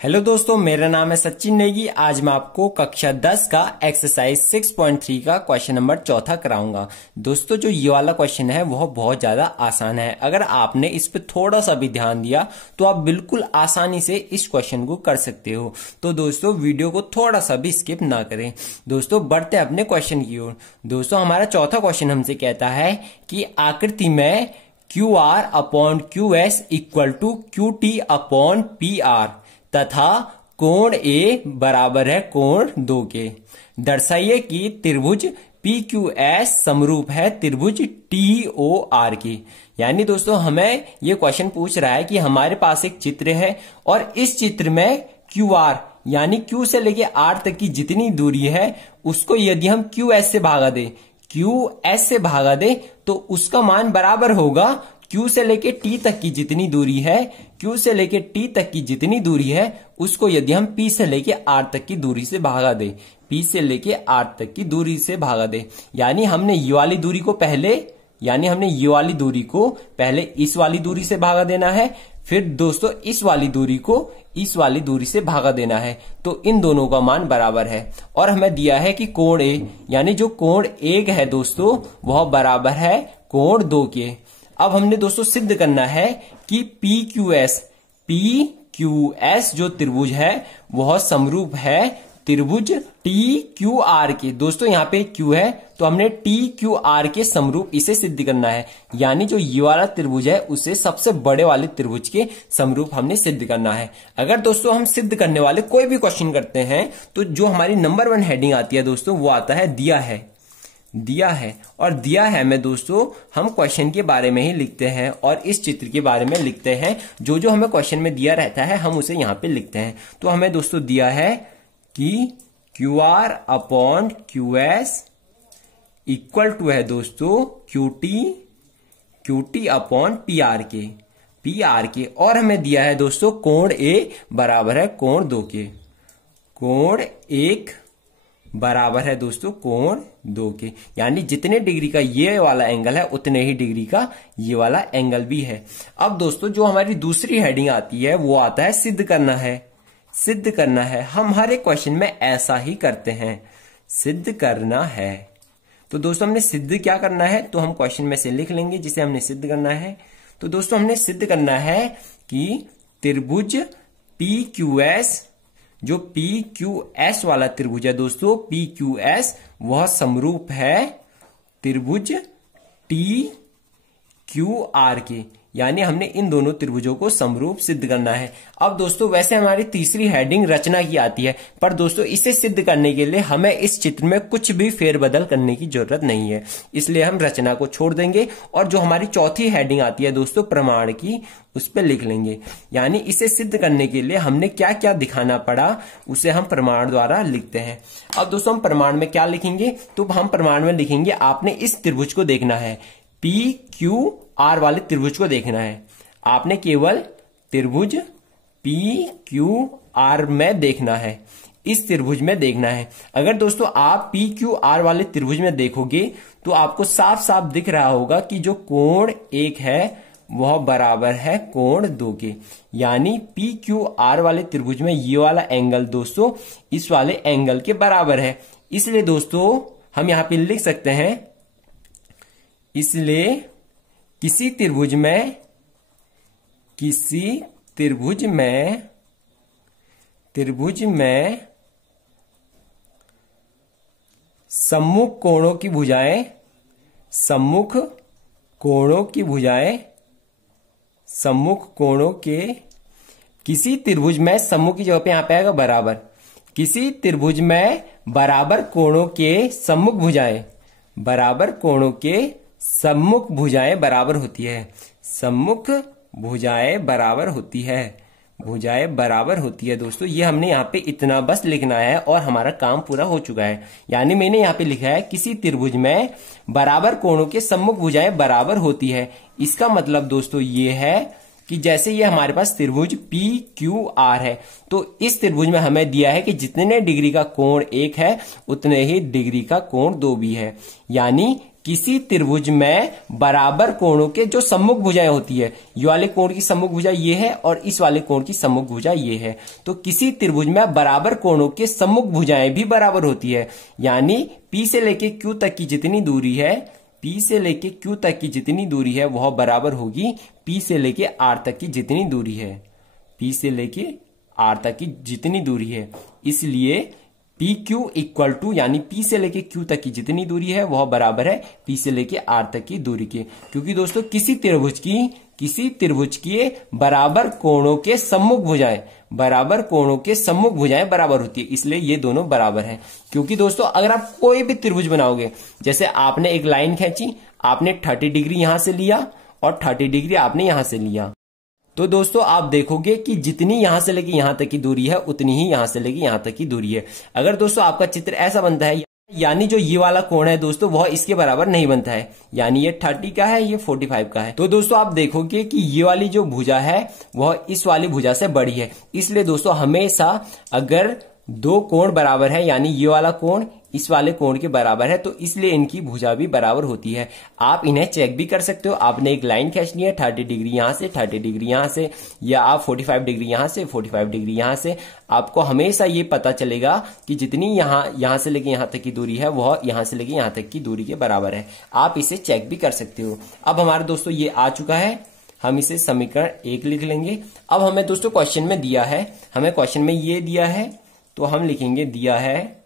Hello दोस्तों, मेरा नाम है सचिन नेगी। आज मैं आपको कक्षा 10 का एक्सरसाइज 6.3 का क्वेश्चन नंबर 4 कराऊंगा। दोस्तों, जो ये वाला क्वेश्चन है वह बहुत ज्यादा आसान है। अगर आपने इस पे थोड़ा सा भी ध्यान दिया तो आप बिल्कुल आसानी से इस क्वेश्चन को कर सकते हो। तो दोस्तों, वीडियो को थोड़ा सा भी स्किप ना करें। दोस्तों, बढ़ते अपने क्वेश्चन की ओर। दोस्तों, हमारा चौथा क्वेश्चन हमसे कहता है कि आकृति में QR upon QS equal to QT upon PR तथा कोण A बराबर है कोण 2 के। दर्शाइए कि त्रिभुज PQS समरूप है त्रिभुज TOR की। यानी दोस्तों, हमें यह क्वेश्चन पूछ रहा है कि हमारे पास एक चित्र है और इस चित्र में QR यानी Q से लेके R तक की जितनी दूरी है उसको यदि हम QS से भागा दे तो उसका मान बराबर होगा Q से लेके T तक की जितनी दूरी है, Q से लेके T तक की जितनी दूरी है उसको यदि हम P से लेके R तक की दूरी से भागा दे, P से लेके R तक की दूरी से भागा दे। यानी हमने ये वाली दूरी को पहले इस वाली दूरी से भागा देना है, फिर दोस्तों इस वाली दूरी को इस वाली दूरी से भागा देना है। तो इन दोनों का मान बराबर है और हमें दिया है कि कोण A यानी जो कोण 1 है दोस्तों वह बराबर है कोण 2 के। अब हमने दोस्तों सिद्ध करना है कि PQS जो त्रिभुज है वह समरूप है त्रिभुज TQR के। दोस्तों, यहाँ पे Q है तो हमने TQR के समरूप इसे सिद्ध करना है। यानी जो ये वाला त्रिभुज है उसे सबसे बड़े वाले त्रिभुज के समरूप हमने सिद्ध करना है। अगर दोस्तों हम सिद्ध करने वाले कोई भी क्वेश्चन करते हैं तो जो हमारी नंबर 1 हेडिंग आती है दोस्तों वो आता है दिया है और दिया है में दोस्तों हम क्वेश्चन के बारे में ही लिखते हैं और इस चित्र के बारे में लिखते हैं। जो हमें क्वेश्चन में दिया रहता है हम उसे यहाँ पे लिखते हैं। तो हमें दोस्तों दिया है कि QR upon QS equal to है दोस्तों QT अपॉन PR के और हमें दिया है दोस्तों कोण A बराबर है कोण 2 के। कोण 1 बराबर है दोस्तों कोण 2 के। यानी जितने डिग्री का ये वाला एंगल है उतने ही डिग्री का ये वाला एंगल भी है। अब दोस्तों जो हमारी दूसरी हेडिंग आती है वो आता है सिद्ध करना है। हम हर एक क्वेश्चन में ऐसा ही करते हैं, सिद्ध करना है। तो दोस्तों हमने सिद्ध क्या करना है तो हम क्वेश्चन में से लिख लेंगे जिसे हमने सिद्ध करना है। तो दोस्तों हमने सिद्ध करना है कि त्रिभुज PQS जो PQS वाला त्रिभुज है दोस्तों PQS वह समरूप है त्रिभुज TQR के। यानी हमने इन दोनों त्रिभुजों को समरूप सिद्ध करना है। अब दोस्तों वैसे हमारी तीसरी हेडिंग रचना की आती है, पर दोस्तों इसे सिद्ध करने के लिए हमें इस चित्र में कुछ भी फेरबदल करने की जरूरत नहीं है, इसलिए हम रचना को छोड़ देंगे और जो हमारी चौथी हेडिंग आती है दोस्तों प्रमाण की उस पर लिख लेंगे। यानी इसे सिद्ध करने के लिए हमने क्या क्या दिखाना पड़ा उसे हम प्रमाण द्वारा लिखते हैं। अब दोस्तों हम प्रमाण में क्या लिखेंगे तो हम प्रमाण में लिखेंगे आपने इस त्रिभुज को देखना है, PQR वाले त्रिभुज को देखना है। आपने केवल त्रिभुज PQR में देखना है, इस त्रिभुज में देखना है। अगर दोस्तों आप PQR वाले त्रिभुज में देखोगे तो आपको साफ साफ दिख रहा होगा कि जो कोण 1 है वह बराबर है कोण 2 के। यानी PQR वाले त्रिभुज में ये वाला एंगल दोस्तों इस वाले एंगल के बराबर है। इसलिए दोस्तों हम यहां पे लिख सकते हैं, इसलिए किसी त्रिभुज में सम्मुख कोणों की भुजाएं सम्मुख कोणों के किसी त्रिभुज में सम्मुख की जगह पे यहां पे आएगा बराबर, किसी त्रिभुज में बराबर कोणों के सम्मुख भुजाएं बराबर होती है, सम्मुख भुजाएं बराबर होती है दोस्तों। ये हमने यहाँ पे इतना बस लिखना है और हमारा काम पूरा हो चुका है। यानी मैंने यहाँ पे लिखा है किसी त्रिभुज में बराबर कोणों के सम्मुख भुजाएं बराबर होती है। इसका मतलब दोस्तों ये है कि जैसे ये हमारे पास त्रिभुज PQR है तो इस त्रिभुज में हमें दिया है कि जितने डिग्री का कोण 1 है उतने ही डिग्री का कोण 2 भी है। यानी किसी त्रिभुज में बराबर कोणों के जो सम्मुख भुजाएं होती है, ये वाले कोण की सम्मुख भुजा ये है और इस वाले कोण की सम्मुख भुजा ये है, तो किसी त्रिभुज में बराबर कोणों के सम्मुख भुजाएं भी बराबर होती है। यानी P से लेके Q तक की जितनी दूरी है, P से लेके Q तक की जितनी दूरी है वह बराबर होगी P से लेके R तक की जितनी दूरी है, P से लेके R तक की जितनी दूरी है। इसलिए पी क्यू इक्वल टू, यानी P से लेके Q तक की जितनी दूरी है वह बराबर है P से लेके R तक की दूरी के। क्योंकि दोस्तों किसी त्रिभुज की बराबर कोणों के सम्मुख भुजाएं बराबर होती है, इसलिए ये दोनों बराबर हैं। क्योंकि दोस्तों अगर आप कोई भी त्रिभुज बनाओगे, जैसे आपने एक लाइन खींची, आपने 30 डिग्री यहां से लिया और 30 डिग्री आपने यहां से लिया, तो दोस्तों आप देखोगे कि जितनी यहां से लेके यहां तक की दूरी है उतनी ही यहां से लेके यहां तक की दूरी है। अगर दोस्तों आपका चित्र ऐसा बनता है, यानी जो ये वाला कोण है दोस्तों वह इसके बराबर नहीं बनता है, यानी ये 30 का है, ये 45 का है, तो दोस्तों आप देखोगे कि ये वाली जो भुजा है वह इस वाली भुजा से बड़ी है। इसलिए दोस्तों हमेशा अगर दो कोण बराबर है, यानी ये वाला कोण इस वाले कोण के बराबर है, तो इसलिए इनकी भुजा भी बराबर होती है। आप इन्हें चेक भी कर सकते हो। आपने एक लाइन खींचनी है 30 डिग्री यहां से, 30 डिग्री यहां से, या आप 45 डिग्री यहां से, 45 डिग्री यहां से, आपको हमेशा ये पता चलेगा कि जितनी यहां से लेके यहां तक की दूरी है वह यहां से लेके यहां तक की दूरी के बराबर है। आप इसे चेक भी कर सकते हो। अब हमारे दोस्तों ये आ चुका है, हम इसे समीकरण 1 लिख लेंगे। अब हमें दोस्तों क्वेश्चन में दिया है, हमें क्वेश्चन में ये दिया है, तो हम लिखेंगे दिया है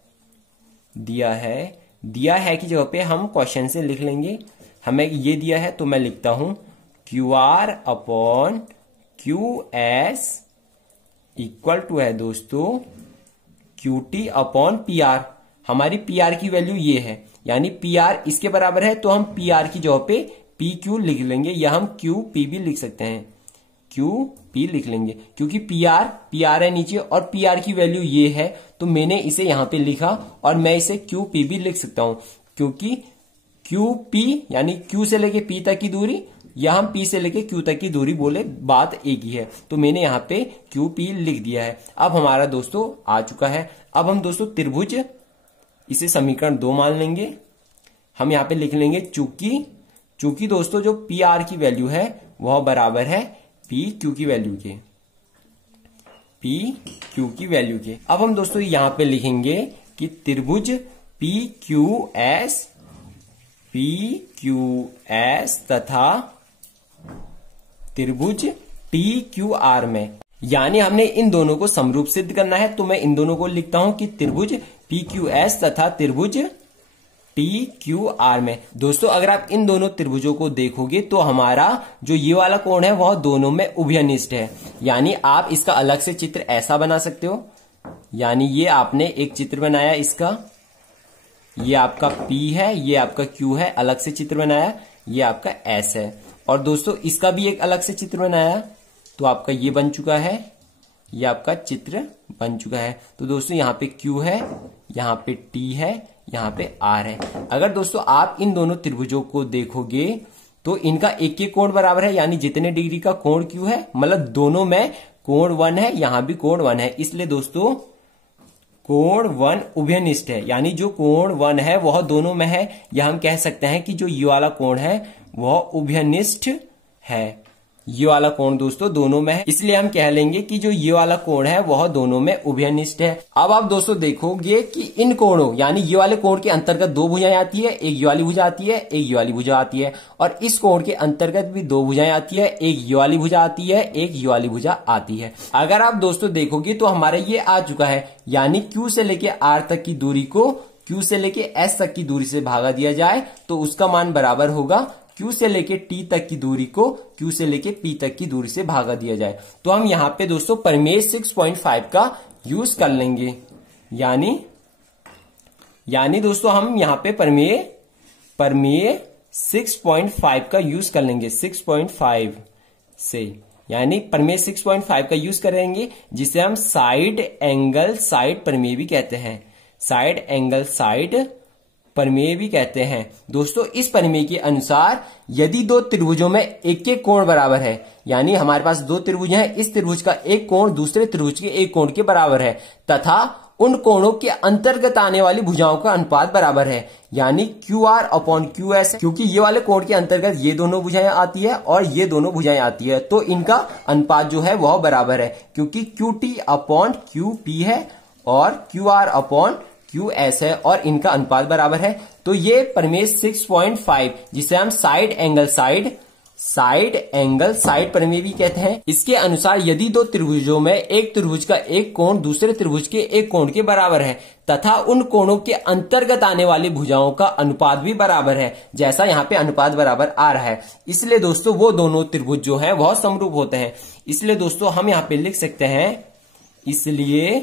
की जगह पे हम क्वेश्चन से लिख लेंगे। हमें ये दिया है तो मैं लिखता हूं QR upon QS equal to है दोस्तों QT अपॉन PR। हमारी PR की वैल्यू ये है, यानी PR इसके बराबर है, तो हम PR की जगह पे PQ लिख लेंगे, या हम QP भी लिख सकते हैं, QP लिख लेंगे, क्योंकि PR है नीचे और PR की वैल्यू ये है, तो मैंने इसे यहां पे लिखा और मैं इसे QP भी लिख सकता हूं, क्योंकि QP यानी Q से लेके P तक की दूरी, या हम P से लेके Q तक की दूरी बोले, बात एक ही है, तो मैंने यहां पे QP लिख दिया है। अब हमारा दोस्तों आ चुका है। अब हम दोस्तों त्रिभुज, इसे समीकरण 2 मान लेंगे। हम यहां पे लिख लेंगे चूंकि दोस्तों जो PR की वैल्यू है वह बराबर है PQ की वैल्यू के। अब हम दोस्तों यहां पे लिखेंगे कि त्रिभुज PQS तथा त्रिभुज TQR में, यानी हमने इन दोनों को समरूप सिद्ध करना है, तो मैं इन दोनों को लिखता हूं कि त्रिभुज PQS तथा त्रिभुज TQR में। दोस्तों अगर आप इन दोनों त्रिभुजों को देखोगे तो हमारा जो ये वाला कोण है वह दोनों में उभयनिष्ठ है। यानी आप इसका अलग से चित्र ऐसा बना सकते हो, यानी ये आपने एक चित्र बनाया इसका, ये आपका P है, ये आपका Q है, अलग से चित्र बनाया, ये आपका S है, और दोस्तों इसका भी एक अलग से चित्र बनाया, तो आपका ये बन चुका है, ये आपका चित्र बन चुका है। तो दोस्तों यहाँ पे Q है, यहाँ पे T है, यहाँ पे R है। अगर दोस्तों आप इन दोनों त्रिभुजों को देखोगे तो इनका एक कोण बराबर है, यानी जितने डिग्री का कोण Q है, मतलब दोनों में कोण 1 है, यहां भी कोण 1 है, इसलिए दोस्तों कोण 1 उभयनिष्ठ है, यानी जो कोण 1 है वह दोनों में है, या हम कह सकते हैं कि जो ये वाला कोण है वह उभयनिष्ठ है। ये वाला कोण दोस्तों दोनों में है, इसलिए हम कह लेंगे कि जो ये वाला कोण है वह दोनों में उभयनिष्ठ है। अब आप दोस्तों देखोगे कि इन कोणों, यानी ये वाले कोण के अंतर्गत 2 भुजाएं आती है, एक ये वाली भुजा आती है, एक ये वाली भुजा आती है, और इस कोण के अंतर्गत भी 2 भुजाएं आती है, एक ये वाली भुजा आती है, एक ये वाली भुजा आती है। अगर आप दोस्तों देखोगे तो हमारा ये आ चुका है, यानी Q से लेके R तक की दूरी को Q से लेके S तक की दूरी से भागा दिया जाए तो उसका मान बराबर होगा Q से लेके T तक की दूरी को Q से लेके P तक की दूरी से भागा दिया जाए। तो हम यहां पे दोस्तों प्रमेय 6.5 का यूज कर लेंगे, यानी दोस्तों हम यहां पे प्रमेय 6.5 का यूज कर लेंगे, 6.5 से, यानी प्रमेय 6.5 का यूज करेंगे, जिसे हम साइड एंगल साइड प्रमेय भी कहते हैं। साइड एंगल साइड प्रमेय भी कहते हैं। दोस्तों इस प्रमेय के अनुसार यदि दो त्रिभुजों में एक एक कोण बराबर है, यानी हमारे पास दो त्रिभुज हैं, इस त्रिभुज का एक कोण दूसरे त्रिभुज के एक कोण के बराबर है तथा उन कोणों के अंतर्गत आने वाली भुजाओं का अनुपात बराबर है, यानी QR अपॉन QS, क्योंकि ये वाले कोण के अंतर्गत ये दोनों भुजाएं आती है और ये दोनों भुजाएं आती है, तो इनका अनुपात जो है वह बराबर है, क्योंकि QT अपॉन QP है और QR अपॉन QS है और इनका अनुपात बराबर है। तो ये प्रमेय 6.5 जिसे हम साइड एंगल साइड प्रमेय भी कहते हैं, इसके अनुसार यदि दो त्रिभुजों में एक त्रिभुज का एक कोण दूसरे त्रिभुज के एक कोण के बराबर है तथा उन कोणों के अंतर्गत आने वाली भुजाओं का अनुपात भी बराबर है, जैसा यहाँ पे अनुपात बराबर आ रहा है, इसलिए दोस्तों वो दोनों त्रिभुज जो है वह समरूप होते हैं। इसलिए दोस्तों हम यहाँ पे लिख सकते हैं, इसलिए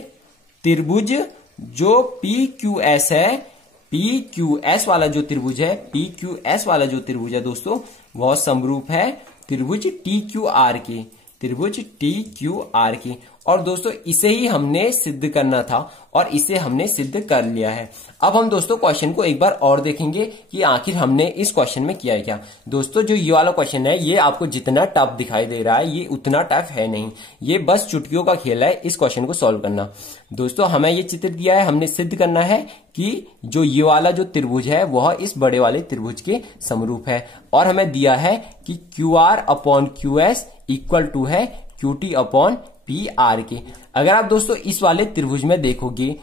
त्रिभुज जो PQS है, PQS वाला जो त्रिभुज है, PQS वाला जो त्रिभुज है दोस्तों वह समरूप है त्रिभुज TQR की, त्रिभुज TQR की। और दोस्तों इसे ही हमने सिद्ध करना था और इसे हमने सिद्ध कर लिया है। अब हम दोस्तों क्वेश्चन को एक बार और देखेंगे कि आखिर हमने इस क्वेश्चन में किया है क्या। दोस्तों जो ये वाला क्वेश्चन है ये आपको जितना टफ दिखाई दे रहा है ये उतना टफ है नहीं, ये बस चुटकियों का खेल है इस क्वेश्चन को सॉल्व करना। दोस्तों हमें ये चित्र दिया है, हमने सिद्ध करना है कि जो ये वाला जो त्रिभुज है वह इस बड़े वाले त्रिभुज के समरूप है और हमें दिया है कि QR upon QS equal to है QT अपॉन PR के। अगर आप दोस्तों इस वाले त्रिभुज में देखोगे,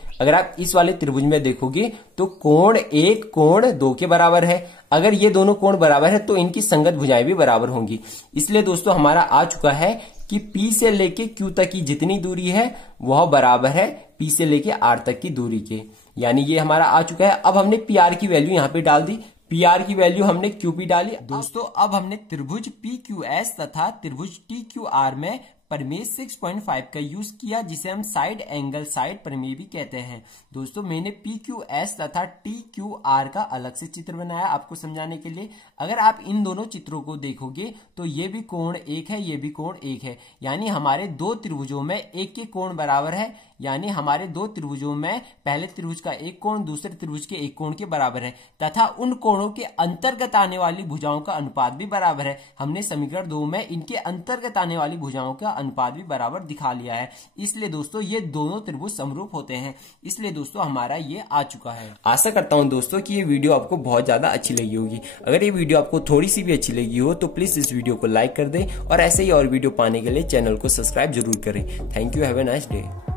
तो कोण 1 कोण 2 के बराबर है। अगर ये दोनों कोण बराबर है तो इनकी संगत भुजाएं भी बराबर होंगी। इसलिए दोस्तों हमारा आ चुका है कि P से लेके Q तक की जितनी दूरी है वह बराबर है P से लेके R तक की दूरी के, यानी ये हमारा आ चुका है। अब हमने PR की वैल्यू यहाँ पे डाल दी, PR की वैल्यू हमने QP डाली। दोस्तों अब हमने त्रिभुज PQS तथा त्रिभुज TQR में प्रमेय 6.5 का यूज किया, जिसे हम साइड एंगल साइड प्रमेय भी कहते हैं। दोस्तों मैंने PQS तथा TQR का अलग से चित्र बनाया आपको समझाने के लिए। अगर आप इन दोनों चित्रों को देखोगे तो ये भी कोण 1 है, ये भी कोण 1 है, यानी हमारे दो त्रिभुजों में एक के कोण बराबर है, यानी हमारे दो त्रिभुजों में पहले त्रिभुज का एक कोण दूसरे त्रिभुज के एक कोण के बराबर है तथा उन कोणों के अंतर्गत आने वाली भुजाओं का अनुपात भी बराबर है। हमने समीकरण 2 में इनके अंतर्गत आने वाली भुजाओं का अनुपात भी बराबर दिखा लिया है, इसलिए दोस्तों ये दोनों त्रिभुज समरूप होते हैं। इसलिए दोस्तों हमारा ये आ चुका है। आशा करता हूं दोस्तों कि ये वीडियो आपको बहुत ज्यादा अच्छी लगी होगी। अगर ये वीडियो आपको थोड़ी सी भी अच्छी लगी हो तो प्लीज इस वीडियो को लाइक कर दें और ऐसे ही और वीडियो पाने के लिए चैनल को सब्सक्राइब जरूर करें। Thank you, have a nice day.